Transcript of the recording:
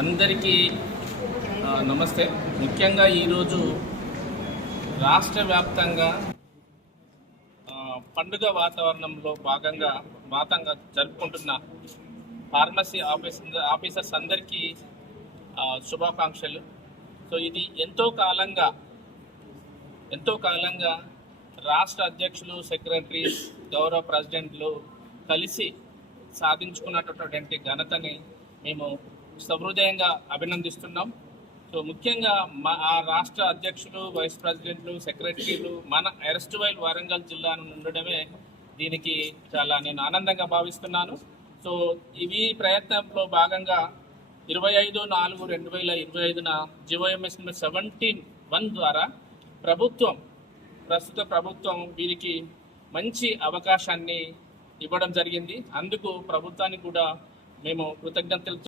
అందరికీ నమస్తే. ముఖ్యంగా ఈరోజు రాష్ట్ర వ్యాప్తంగా పండుగ వాతావరణంలో భాగంగా మాతంగా జరుపుకుంటున్న ఫార్మసీ ఆఫీసర్ ఆఫీసర్స్ అందరికీ శుభాకాంక్షలు. సో ఇది ఎంతో కాలంగా ఎంతో కాలంగా రాష్ట్ర అధ్యక్షులు సెక్రటరీస్ గౌరవ ప్రెసిడెంట్లు కలిసి సాధించుకున్నటువంటి ఘనతని మేము సహృదయంగా అభినందిస్తున్నాం. సో ముఖ్యంగా మా ఆ రాష్ట్ర అధ్యక్షులు వైస్ ప్రెసిడెంట్లు సెక్రటరీలు మన ఎరస్టువైల్ వరంగల్ జిల్లా ఉండడమే దీనికి చాలా నేను ఆనందంగా భావిస్తున్నాను. సో ఇవి ప్రయత్నంలో భాగంగా ఇరవై ఐదు నాలుగు రెండు వేల ఇరవై ఐదున జివోఎంఎస్ నెంబర్ సెవెంటీన్ వన్ ద్వారా ప్రభుత్వం ప్రస్తుత ప్రభుత్వం వీరికి మంచి అవకాశాన్ని ఇవ్వడం జరిగింది. అందుకు ప్రభుత్వానికి కూడా మేము కృతజ్ఞతలు